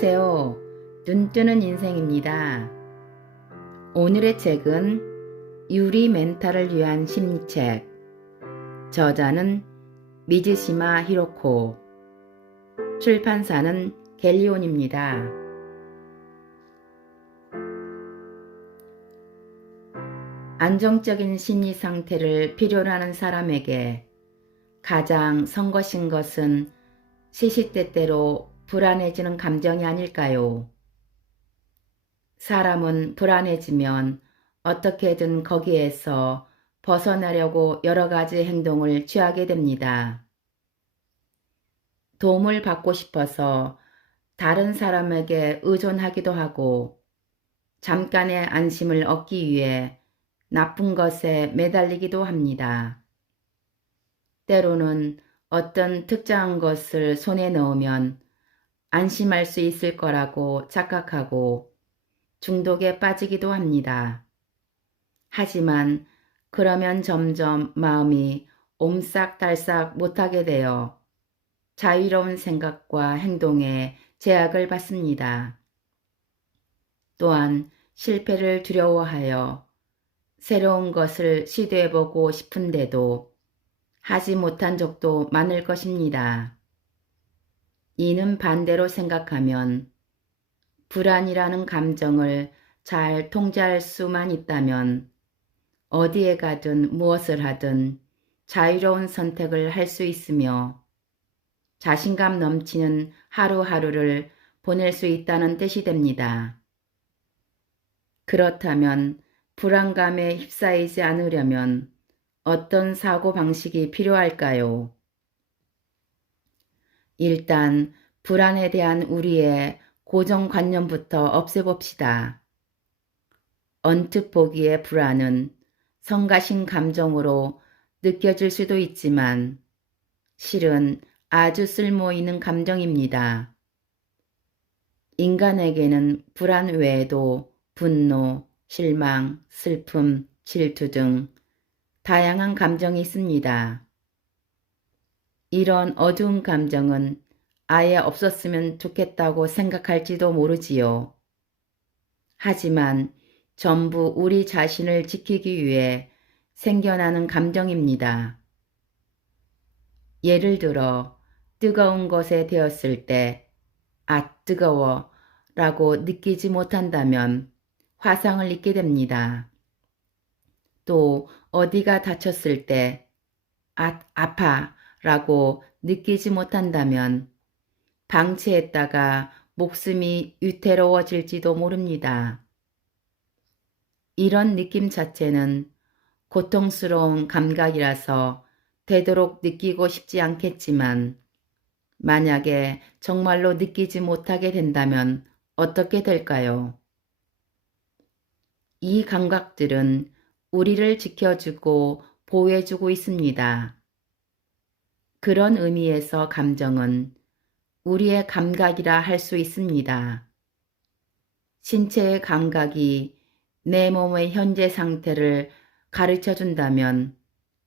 안녕하세요. 눈뜨는 인생입니다. 오늘의 책은 유리 멘탈을 위한 심리책. 저자는 미즈시마 히로코. 출판사는 갤리온입니다. 안정적인 심리 상태를 필요로 하는 사람에게 가장 선것인 것은 시시때때로 불안해지는 감정이 아닐까요? 사람은 불안해지면 어떻게든 거기에서 벗어나려고 여러 가지 행동을 취하게 됩니다. 도움을 받고 싶어서 다른 사람에게 의존하기도 하고 잠깐의 안심을 얻기 위해 나쁜 것에 매달리기도 합니다. 때로는 어떤 특정한 것을 손에 넣으면 안심할 수 있을 거라고 착각하고 중독에 빠지기도 합니다. 하지만 그러면 점점 마음이 옴싹달싹 못하게 되어 자유로운 생각과 행동에 제약을 받습니다. 또한 실패를 두려워하여 새로운 것을 시도해보고 싶은데도 하지 못한 적도 많을 것입니다. 이는 반대로 생각하면 불안이라는 감정을 잘 통제할 수만 있다면 어디에 가든 무엇을 하든 자유로운 선택을 할 수 있으며 자신감 넘치는 하루하루를 보낼 수 있다는 뜻이 됩니다. 그렇다면 불안감에 휩싸이지 않으려면 어떤 사고방식이 필요할까요? 일단 불안에 대한 우리의 고정관념부터 없애봅시다. 언뜻 보기에 불안은 성가신 감정으로 느껴질 수도 있지만 실은 아주 쓸모있는 감정입니다. 인간에게는 불안 외에도 분노, 실망, 슬픔, 질투 등 다양한 감정이 있습니다. 이런 어두운 감정은 아예 없었으면 좋겠다고 생각할지도 모르지요. 하지만 전부 우리 자신을 지키기 위해 생겨나는 감정입니다. 예를 들어 뜨거운 것에 데었을 때 아, 뜨거워 라고 느끼지 못한다면 화상을 입게 됩니다. 또 어디가 다쳤을 때 아, 아파 라고 느끼지 못한다면 방치했다가 목숨이 위태로워질지도 모릅니다. 이런 느낌 자체는 고통스러운 감각이라서 되도록 느끼고 싶지 않겠지만 만약에 정말로 느끼지 못하게 된다면 어떻게 될까요? 이 감각들은 우리를 지켜주고 보호해주고 있습니다. 그런 의미에서 감정은 우리의 감각이라 할 수 있습니다. 신체의 감각이 내 몸의 현재 상태를 가르쳐 준다면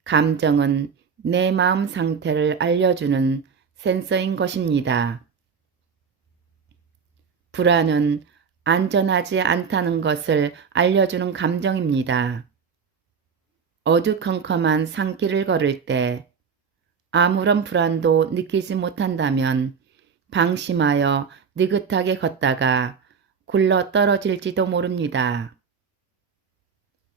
감정은 내 마음 상태를 알려주는 센서인 것입니다. 불안은 안전하지 않다는 것을 알려주는 감정입니다. 어두컴컴한 산길을 걸을 때 아무런 불안도 느끼지 못한다면 방심하여 느긋하게 걷다가 굴러 떨어질지도 모릅니다.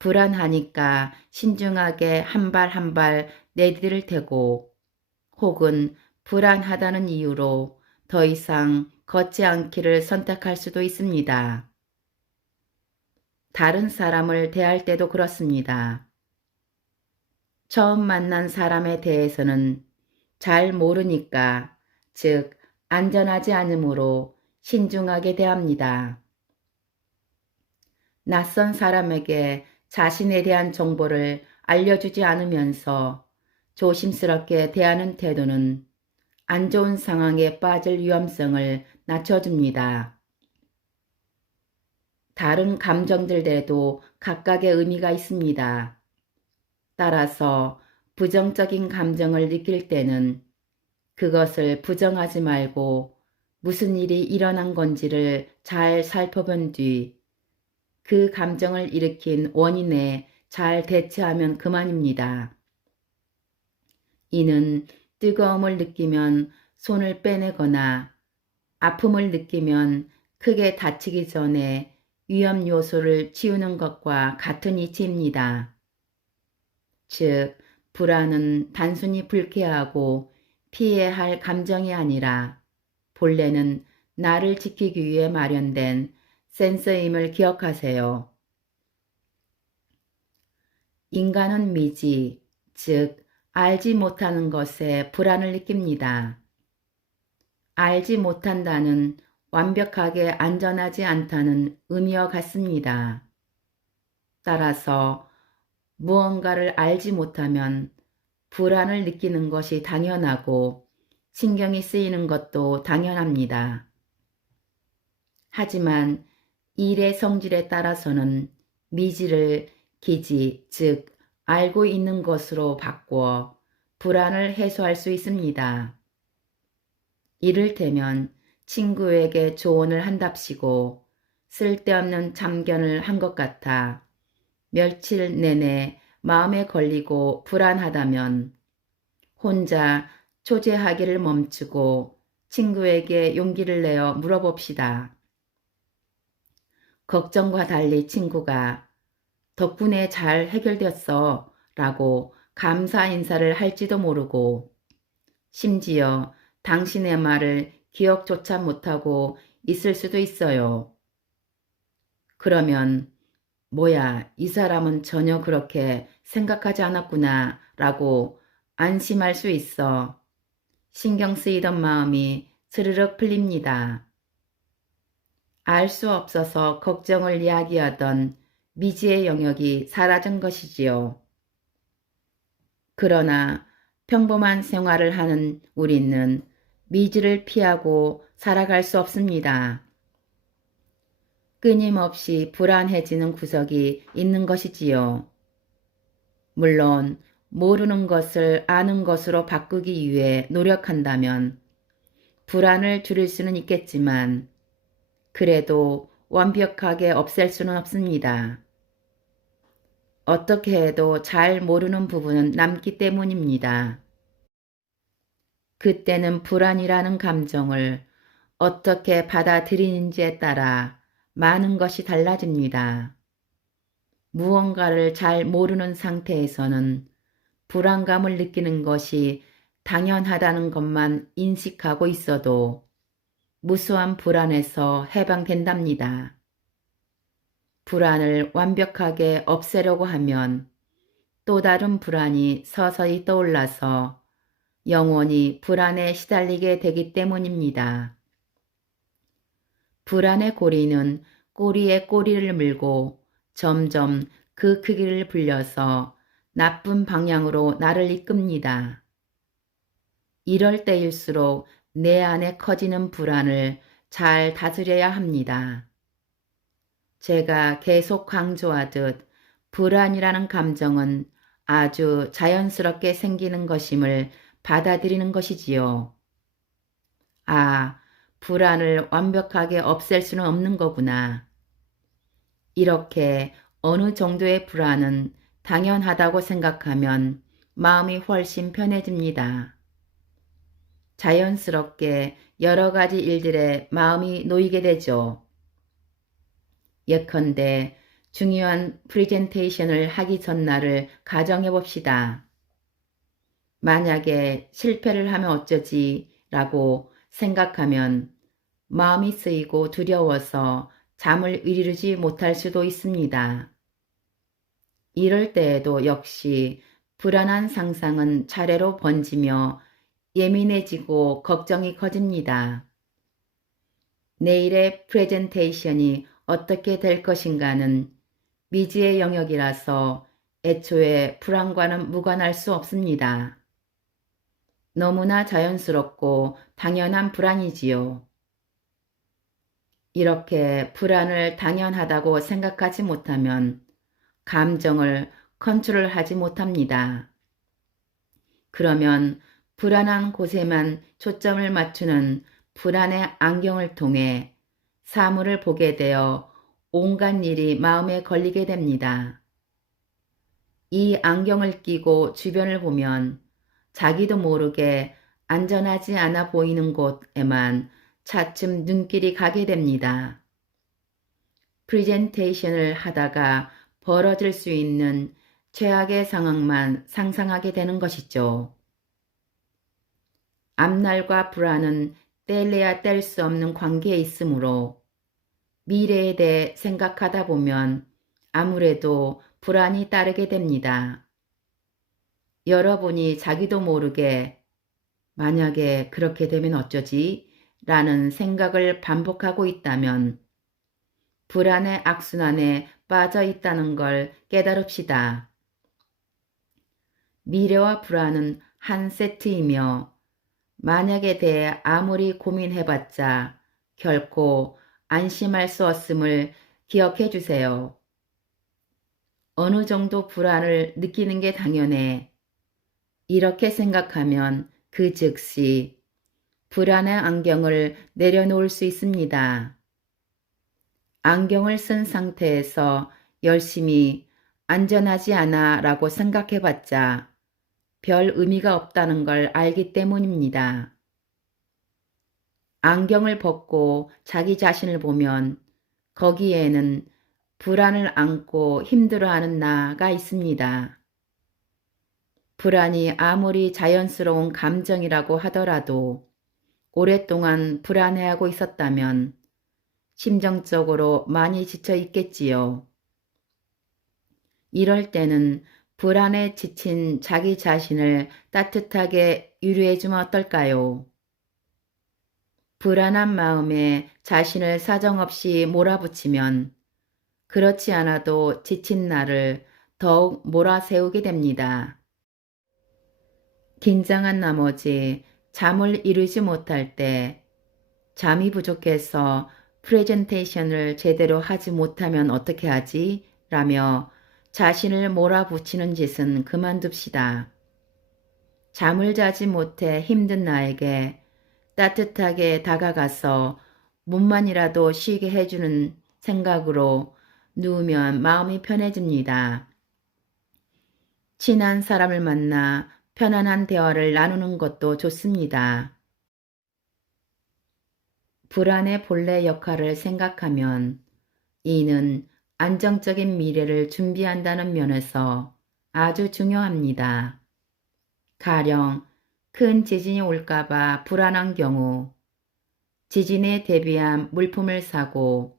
불안하니까 신중하게 한 발 한 발 내디딜 테고 혹은 불안하다는 이유로 더 이상 걷지 않기를 선택할 수도 있습니다. 다른 사람을 대할 때도 그렇습니다. 처음 만난 사람에 대해서는 잘 모르니까, 즉 안전하지 않으므로 신중하게 대합니다. 낯선 사람에게 자신에 대한 정보를 알려주지 않으면서 조심스럽게 대하는 태도는 안 좋은 상황에 빠질 위험성을 낮춰줍니다. 다른 감정들에도 각각의 의미가 있습니다. 따라서 부정적인 감정을 느낄 때는 그것을 부정하지 말고 무슨 일이 일어난 건지를 잘 살펴본 뒤 그 감정을 일으킨 원인에 잘 대처하면 그만입니다. 이는 뜨거움을 느끼면 손을 빼내거나 아픔을 느끼면 크게 다치기 전에 위험 요소를 치우는 것과 같은 이치입니다. 즉, 불안은 단순히 불쾌하고 피해야 할 감정이 아니라 본래는 나를 지키기 위해 마련된 센서임을 기억하세요. 인간은 미지, 즉 알지 못하는 것에 불안을 느낍니다. 알지 못한다는 완벽하게 안전하지 않다는 의미와 같습니다. 따라서 무언가를 알지 못하면 불안을 느끼는 것이 당연하고 신경이 쓰이는 것도 당연합니다. 하지만 일의 성질에 따라서는 미지를 기지, 즉 알고 있는 것으로 바꾸어 불안을 해소할 수 있습니다. 이를테면 친구에게 조언을 한답시고 쓸데없는 참견을 한 것 같아 며칠 내내 마음에 걸리고 불안하다면 혼자 초제하기를 멈추고 친구에게 용기를 내어 물어봅시다. 걱정과 달리 친구가 덕분에 잘 해결되었어 라고 감사 인사를 할지도 모르고 심지어 당신의 말을 기억조차 못하고 있을 수도 있어요. 그러면 뭐야, 이 사람은 전혀 그렇게 생각하지 않았구나 라고 안심할 수 있어 신경 쓰이던 마음이 스르륵 풀립니다. 알 수 없어서 걱정을 이야기하던 미지의 영역이 사라진 것이지요. 그러나 평범한 생활을 하는 우리는 미지를 피하고 살아갈 수 없습니다. 끊임없이 불안해지는 구석이 있는 것이지요. 물론 모르는 것을 아는 것으로 바꾸기 위해 노력한다면 불안을 줄일 수는 있겠지만 그래도 완벽하게 없앨 수는 없습니다. 어떻게 해도 잘 모르는 부분은 남기 때문입니다. 그때는 불안이라는 감정을 어떻게 받아들이는지에 따라 많은 것이 달라집니다. 무언가를 잘 모르는 상태에서는 불안감을 느끼는 것이 당연하다는 것만 인식하고 있어도 무수한 불안에서 해방된답니다. 불안을 완벽하게 없애려고 하면 또 다른 불안이 서서히 떠올라서 영원히 불안에 시달리게 되기 때문입니다. 불안의 고리는 꼬리에 꼬리를 물고 점점 그 크기를 불려서 나쁜 방향으로 나를 이끕니다. 이럴 때일수록 내 안에 커지는 불안을 잘 다스려야 합니다. 제가 계속 강조하듯 불안이라는 감정은 아주 자연스럽게 생기는 것임을 받아들이는 것이지요. 아, 불안을 완벽하게 없앨 수는 없는 거구나. 이렇게 어느 정도의 불안은 당연하다고 생각하면 마음이 훨씬 편해집니다. 자연스럽게 여러 가지 일들에 마음이 놓이게 되죠. 예컨대 중요한 프레젠테이션을 하기 전날을 가정해 봅시다. 만약에 실패를 하면 어쩌지 라고 생각하면 마음이 쓰이고 두려워서 잠을 이루지 못할 수도 있습니다. 이럴 때에도 역시 불안한 상상은 차례로 번지며 예민해지고 걱정이 커집니다. 내일의 프레젠테이션이 어떻게 될 것인가는 미지의 영역이라서 애초에 불안과는 무관할 수 없습니다. 너무나 자연스럽고 당연한 불안이지요. 이렇게 불안을 당연하다고 생각하지 못하면 감정을 컨트롤하지 못합니다. 그러면 불안한 곳에만 초점을 맞추는 불안의 안경을 통해 사물을 보게 되어 온갖 일이 마음에 걸리게 됩니다. 이 안경을 끼고 주변을 보면 자기도 모르게 안전하지 않아 보이는 곳에만 차츰 눈길이 가게 됩니다. 프레젠테이션을 하다가 벌어질 수 있는 최악의 상황만 상상하게 되는 것이죠. 앞날과 불안은 뗄래야 뗄 수 없는 관계에 있으므로 미래에 대해 생각하다 보면 아무래도 불안이 따르게 됩니다. 여러분이 자기도 모르게 만약에 그렇게 되면 어쩌지? 라는 생각을 반복하고 있다면 불안의 악순환에 빠져 있다는 걸 깨달읍시다. 미래와 불안은 한 세트이며 만약에 대해 아무리 고민해봤자 결코 안심할 수 없음을 기억해 주세요. 어느 정도 불안을 느끼는 게 당연해. 이렇게 생각하면 그 즉시 불안의 안경을 내려놓을 수 있습니다. 안경을 쓴 상태에서 열심히 안전하지 않아 라고 생각해봤자 별 의미가 없다는 걸 알기 때문입니다. 안경을 벗고 자기 자신을 보면 거기에는 불안을 안고 힘들어하는 나가 있습니다. 불안이 아무리 자연스러운 감정이라고 하더라도 오랫동안 불안해하고 있었다면 심정적으로 많이 지쳐 있겠지요. 이럴 때는 불안에 지친 자기 자신을 따뜻하게 위로해주면 어떨까요? 불안한 마음에 자신을 사정없이 몰아붙이면 그렇지 않아도 지친 나를 더욱 몰아세우게 됩니다. 긴장한 나머지 잠을 이루지 못할 때 잠이 부족해서 프레젠테이션을 제대로 하지 못하면 어떻게 하지? 라며 자신을 몰아붙이는 짓은 그만둡시다. 잠을 자지 못해 힘든 나에게 따뜻하게 다가가서 몸만이라도 쉬게 해주는 생각으로 누우면 마음이 편해집니다. 친한 사람을 만나 편안한 대화를 나누는 것도 좋습니다. 불안의 본래 역할을 생각하면 이는 안정적인 미래를 준비한다는 면에서 아주 중요합니다. 가령 큰 지진이 올까봐 불안한 경우 지진에 대비한 물품을 사고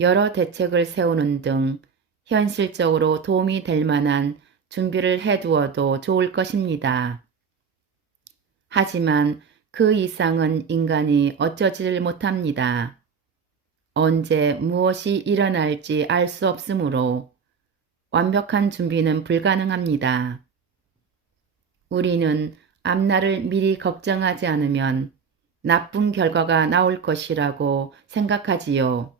여러 대책을 세우는 등 현실적으로 도움이 될 만한 준비를 해두어도 좋을 것입니다. 하지만 그 이상은 인간이 어쩌지를 못합니다. 언제 무엇이 일어날지 알 수 없으므로 완벽한 준비는 불가능합니다. 우리는 앞날을 미리 걱정하지 않으면 나쁜 결과가 나올 것이라고 생각하지요.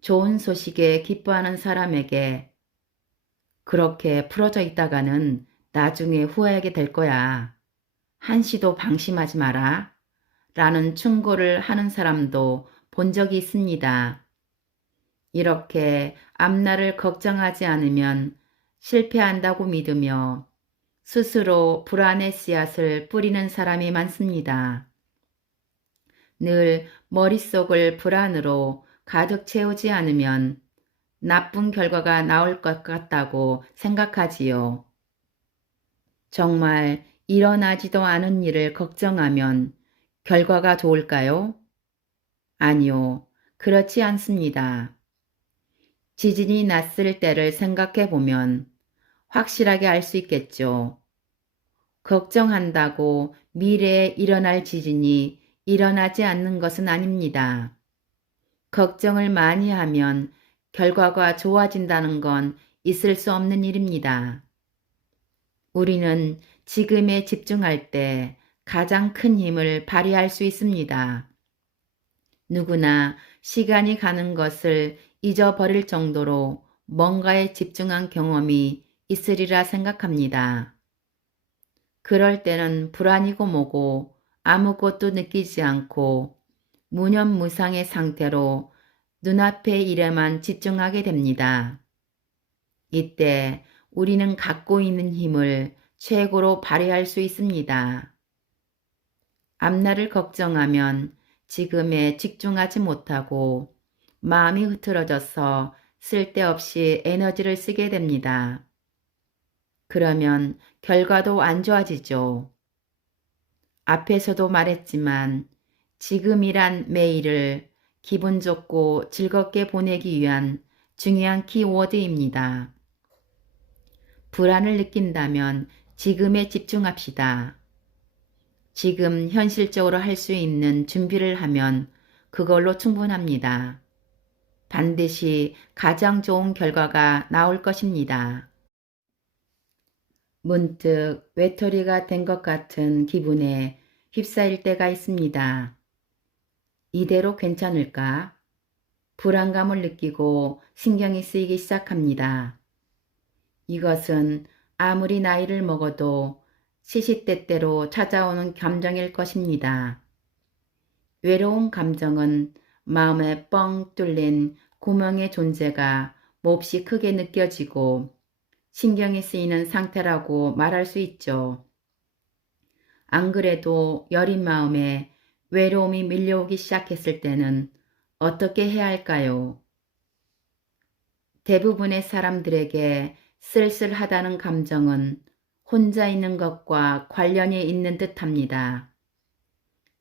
좋은 소식에 기뻐하는 사람에게 그렇게 풀어져 있다가는 나중에 후회하게 될 거야. 한시도 방심하지 마라. 라는 충고를 하는 사람도 본 적이 있습니다. 이렇게 앞날을 걱정하지 않으면 실패한다고 믿으며 스스로 불안의 씨앗을 뿌리는 사람이 많습니다. 늘 머릿속을 불안으로 가득 채우지 않으면 나쁜 결과가 나올 것 같다고 생각하지요. 정말 일어나지도 않은 일을 걱정하면 결과가 좋을까요? 아니요, 그렇지 않습니다. 지진이 났을 때를 생각해 보면 확실하게 알 수 있겠죠. 걱정한다고 미래에 일어날 지진이 일어나지 않는 것은 아닙니다. 걱정을 많이 하면 결과가 좋아진다는 건 있을 수 없는 일입니다. 우리는 지금에 집중할 때 가장 큰 힘을 발휘할 수 있습니다. 누구나 시간이 가는 것을 잊어버릴 정도로 뭔가에 집중한 경험이 있으리라 생각합니다. 그럴 때는 불안이고 뭐고 아무것도 느끼지 않고 무념무상의 상태로 눈앞의 일에만 집중하게 됩니다. 이때 우리는 갖고 있는 힘을 최고로 발휘할 수 있습니다. 앞날을 걱정하면 지금에 집중하지 못하고 마음이 흐트러져서 쓸데없이 에너지를 쓰게 됩니다. 그러면 결과도 안 좋아지죠. 앞에서도 말했지만 지금이란 매일을 기분 좋고 즐겁게 보내기 위한 중요한 키워드입니다. 불안을 느낀다면 지금에 집중합시다. 지금 현실적으로 할 수 있는 준비를 하면 그걸로 충분합니다. 반드시 가장 좋은 결과가 나올 것입니다. 문득 외톨이가 된 것 같은 기분에 휩싸일 때가 있습니다. 이대로 괜찮을까? 불안감을 느끼고 신경이 쓰이기 시작합니다. 이것은 아무리 나이를 먹어도 시시때때로 찾아오는 감정일 것입니다. 외로운 감정은 마음에 뻥 뚫린 구멍의 존재가 몹시 크게 느껴지고 신경이 쓰이는 상태라고 말할 수 있죠. 안 그래도 여린 마음에 외로움이 밀려오기 시작했을 때는 어떻게 해야 할까요? 대부분의 사람들에게 쓸쓸하다는 감정은 혼자 있는 것과 관련이 있는 듯합니다.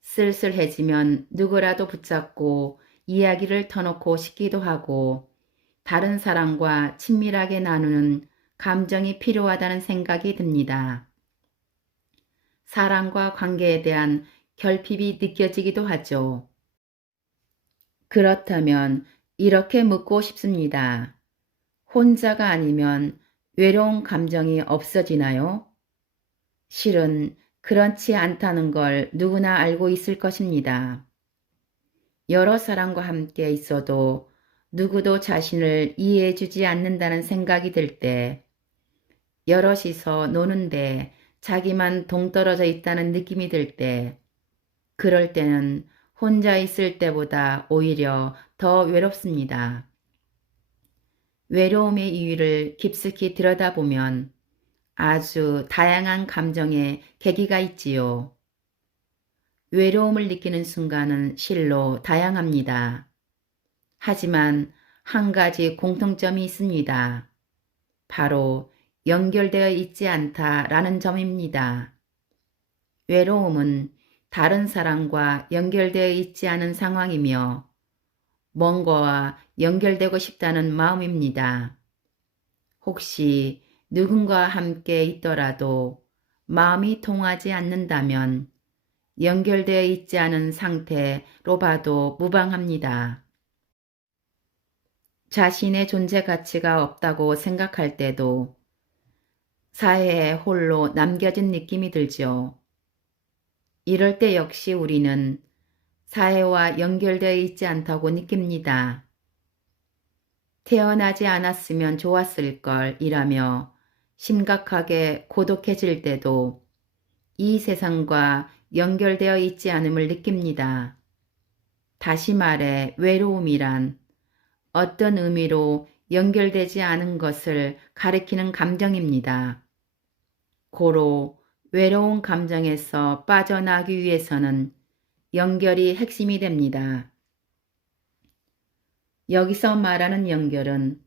쓸쓸해지면 누구라도 붙잡고 이야기를 터놓고 싶기도 하고 다른 사람과 친밀하게 나누는 감정이 필요하다는 생각이 듭니다. 사람과 관계에 대한 결핍이 느껴지기도 하죠. 그렇다면 이렇게 묻고 싶습니다. 혼자가 아니면 외로운 감정이 없어지나요? 실은 그렇지 않다는 걸 누구나 알고 있을 것입니다. 여러 사람과 함께 있어도 누구도 자신을 이해해주지 않는다는 생각이 들 때, 여럿이서 노는데 자기만 동떨어져 있다는 느낌이 들 때, 그럴 때는 혼자 있을 때보다 오히려 더 외롭습니다. 외로움의 이유를 깊숙이 들여다보면 아주 다양한 감정의 계기가 있지요. 외로움을 느끼는 순간은 실로 다양합니다. 하지만 한 가지 공통점이 있습니다. 바로 연결되어 있지 않다라는 점입니다. 외로움은 다른 사람과 연결되어 있지 않은 상황이며 뭔가와 연결되고 싶다는 마음입니다. 혹시 누군가와 함께 있더라도 마음이 통하지 않는다면 연결되어 있지 않은 상태로 봐도 무방합니다. 자신의 존재 가치가 없다고 생각할 때도 사회에 홀로 남겨진 느낌이 들죠. 이럴 때 역시 우리는 사회와 연결되어 있지 않다고 느낍니다. 태어나지 않았으면 좋았을 걸 이라며 심각하게 고독해질 때도 이 세상과 연결되어 있지 않음을 느낍니다. 다시 말해 외로움이란 어떤 의미로 연결되지 않은 것을 가리키는 감정입니다. 고로 외로운 감정에서 빠져나가기 위해서는 연결이 핵심이 됩니다. 여기서 말하는 연결은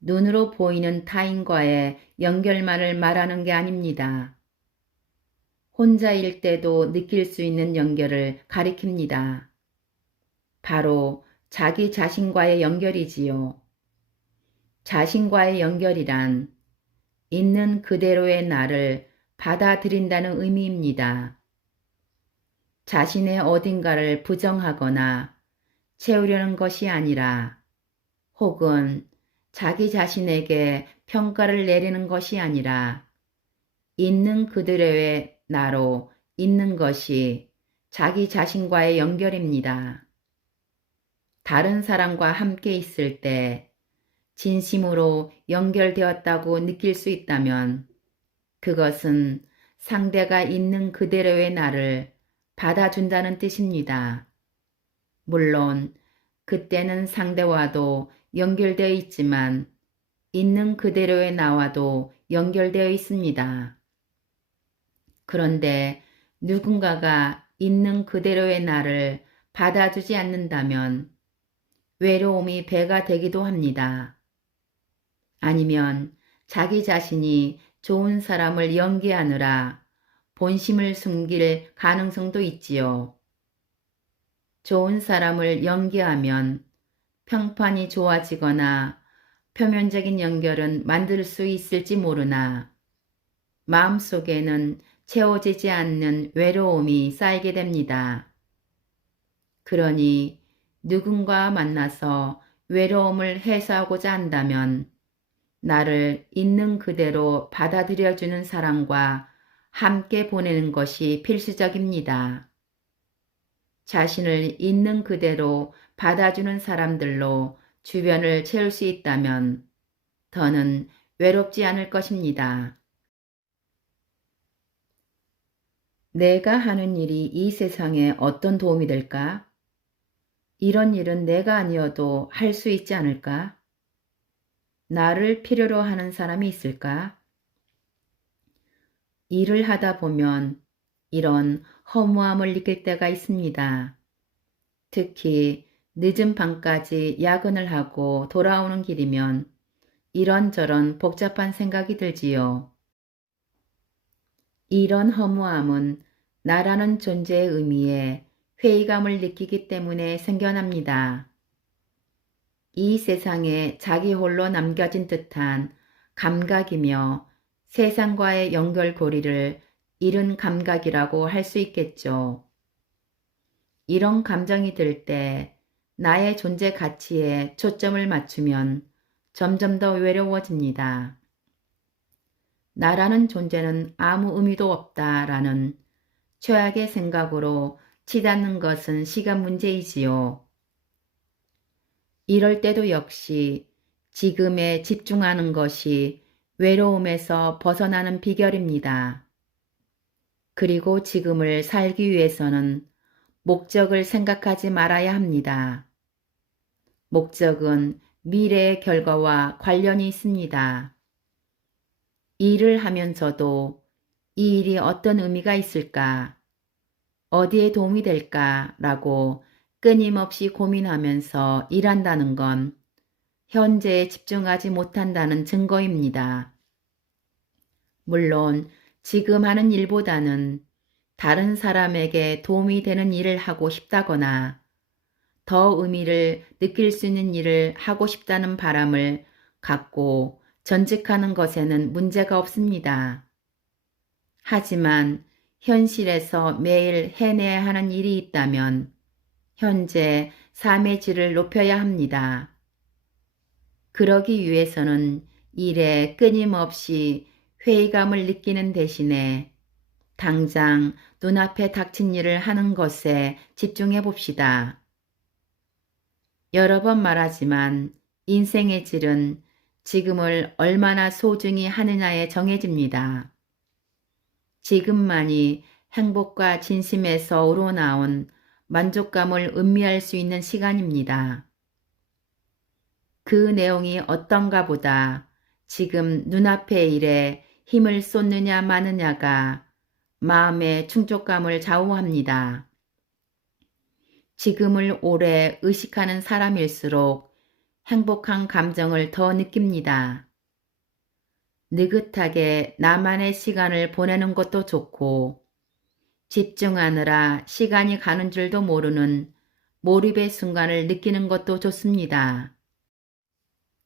눈으로 보이는 타인과의 연결만을 말하는 게 아닙니다. 혼자일 때도 느낄 수 있는 연결을 가리킵니다. 바로 자기 자신과의 연결이지요. 자신과의 연결이란 있는 그대로의 나를 받아들인다는 의미입니다. 자신의 어딘가를 부정하거나 채우려는 것이 아니라 혹은 자기 자신에게 평가를 내리는 것이 아니라 있는 그대로의 나로 있는 것이 자기 자신과의 연결입니다. 다른 사람과 함께 있을 때 진심으로 연결되었다고 느낄 수 있다면 그것은 상대가 있는 그대로의 나를 받아준다는 뜻입니다. 물론 그때는 상대와도 연결되어 있지만 있는 그대로의 나와도 연결되어 있습니다. 그런데 누군가가 있는 그대로의 나를 받아주지 않는다면 외로움이 배가 되기도 합니다. 아니면 자기 자신이 좋은 사람을 연기하느라 본심을 숨길 가능성도 있지요. 좋은 사람을 연기하면 평판이 좋아지거나 표면적인 연결은 만들 수 있을지 모르나 마음속에는 채워지지 않는 외로움이 쌓이게 됩니다. 그러니 누군가 만나서 외로움을 해소하고자 한다면 나를 있는 그대로 받아들여주는 사람과 함께 보내는 것이 필수적입니다. 자신을 있는 그대로 받아주는 사람들로 주변을 채울 수 있다면 더는 외롭지 않을 것입니다. 내가 하는 일이 이 세상에 어떤 도움이 될까? 이런 일은 내가 아니어도 할 수 있지 않을까? 나를 필요로 하는 사람이 있을까? 일을 하다 보면 이런 허무함을 느낄 때가 있습니다. 특히 늦은 밤까지 야근을 하고 돌아오는 길이면 이런저런 복잡한 생각이 들지요. 이런 허무함은 나라는 존재의 의미에 회의감을 느끼기 때문에 생겨납니다. 이 세상에 자기 홀로 남겨진 듯한 감각이며 세상과의 연결고리를 잃은 감각이라고 할 수 있겠죠. 이런 감정이 들 때 나의 존재 가치에 초점을 맞추면 점점 더 외로워집니다. 나라는 존재는 아무 의미도 없다라는 최악의 생각으로 치닫는 것은 시간 문제이지요. 이럴 때도 역시 지금에 집중하는 것이 외로움에서 벗어나는 비결입니다. 그리고 지금을 살기 위해서는 목적을 생각하지 말아야 합니다. 목적은 미래의 결과와 관련이 있습니다. 일을 하면서도 이 일이 어떤 의미가 있을까? 어디에 도움이 될까? 라고 끊임없이 고민하면서 일한다는 건 현재에 집중하지 못한다는 증거입니다. 물론 지금 하는 일보다는 다른 사람에게 도움이 되는 일을 하고 싶다거나 더 의미를 느낄 수 있는 일을 하고 싶다는 바람을 갖고 전직하는 것에는 문제가 없습니다. 하지만 현실에서 매일 해내야 하는 일이 있다면 현재 삶의 질을 높여야 합니다. 그러기 위해서는 일에 끊임없이 회의감을 느끼는 대신에 당장 눈앞에 닥친 일을 하는 것에 집중해 봅시다. 여러 번 말하지만 인생의 질은 지금을 얼마나 소중히 하느냐에 정해집니다. 지금만이 행복과 진심에서 우러나온 만족감을 음미할 수 있는 시간입니다. 그 내용이 어떤가 보다 지금 눈앞의 일에 힘을 쏟느냐 마느냐가 마음의 충족감을 좌우합니다. 지금을 오래 의식하는 사람일수록 행복한 감정을 더 느낍니다. 느긋하게 나만의 시간을 보내는 것도 좋고 집중하느라 시간이 가는 줄도 모르는 몰입의 순간을 느끼는 것도 좋습니다.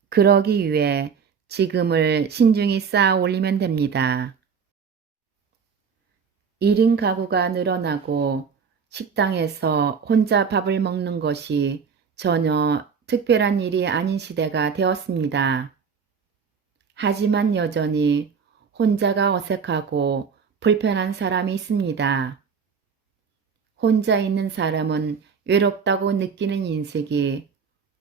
그러기 위해 지금을 신중히 쌓아 올리면 됩니다. 1인 가구가 늘어나고 식당에서 혼자 밥을 먹는 것이 전혀 특별한 일이 아닌 시대가 되었습니다. 하지만 여전히 혼자가 어색하고 불편한 사람이 있습니다. 혼자 있는 사람은 외롭다고 느끼는 인식이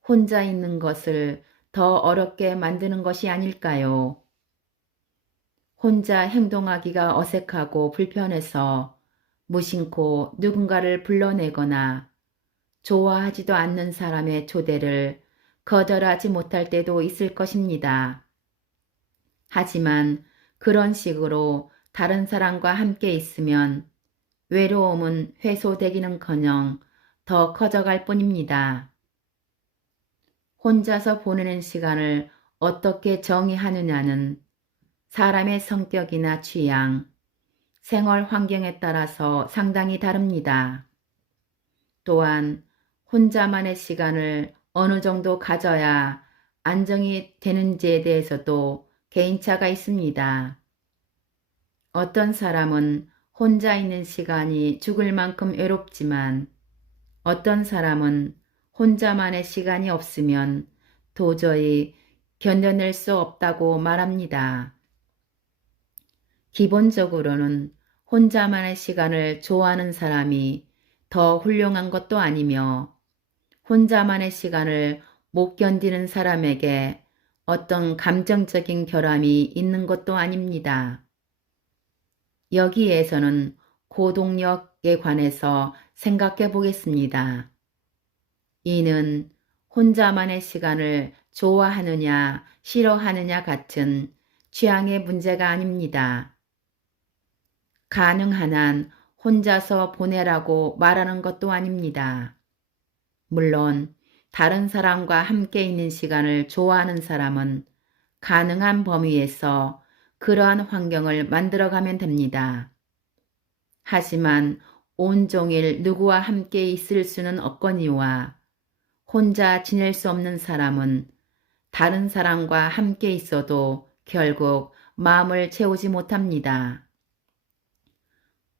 혼자 있는 것을 더 어렵게 만드는 것이 아닐까요? 혼자 행동하기가 어색하고 불편해서 무심코 누군가를 불러내거나 좋아하지도 않는 사람의 초대를 거절하지 못할 때도 있을 것입니다. 하지만 그런 식으로 다른 사람과 함께 있으면 외로움은 해소되기는커녕 더 커져갈 뿐입니다. 혼자서 보내는 시간을 어떻게 정의하느냐는 사람의 성격이나 취향, 생활 환경에 따라서 상당히 다릅니다. 또한 혼자만의 시간을 어느 정도 가져야 안정이 되는지에 대해서도 개인차가 있습니다. 어떤 사람은 혼자 있는 시간이 죽을 만큼 외롭지만 어떤 사람은 혼자만의 시간이 없으면 도저히 견뎌낼 수 없다고 말합니다. 기본적으로는 혼자만의 시간을 좋아하는 사람이 더 훌륭한 것도 아니며 혼자만의 시간을 못 견디는 사람에게 어떤 감정적인 결함이 있는 것도 아닙니다. 여기에서는 고동력에 관해서 생각해 보겠습니다. 이는 혼자만의 시간을 좋아하느냐 싫어하느냐 같은 취향의 문제가 아닙니다. 가능한 한 혼자서 보내라고 말하는 것도 아닙니다. 물론 다른 사람과 함께 있는 시간을 좋아하는 사람은 가능한 범위에서 그러한 환경을 만들어가면 됩니다. 하지만 온종일 누구와 함께 있을 수는 없거니와 혼자 지낼 수 없는 사람은 다른 사람과 함께 있어도 결국 마음을 채우지 못합니다.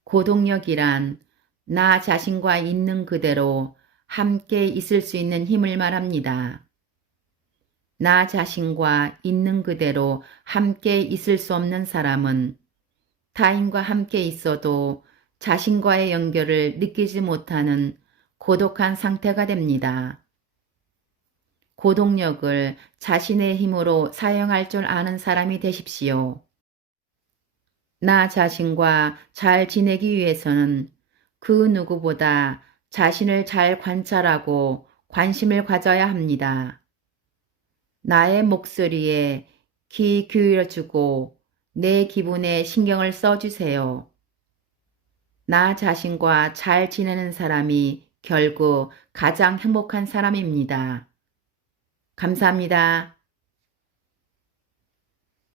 고동력이란 나 자신과 있는 그대로 함께 있을 수 있는 힘을 말합니다. 나 자신과 있는 그대로 함께 있을 수 없는 사람은 타인과 함께 있어도 자신과의 연결을 느끼지 못하는 고독한 상태가 됩니다. 고동력을 자신의 힘으로 사용할 줄 아는 사람이 되십시오. 나 자신과 잘 지내기 위해서는 그 누구보다 자신을 잘 관찰하고 관심을 가져야 합니다. 나의 목소리에 귀 기울여주고 내 기분에 신경을 써주세요. 나 자신과 잘 지내는 사람이 결국 가장 행복한 사람입니다. 감사합니다.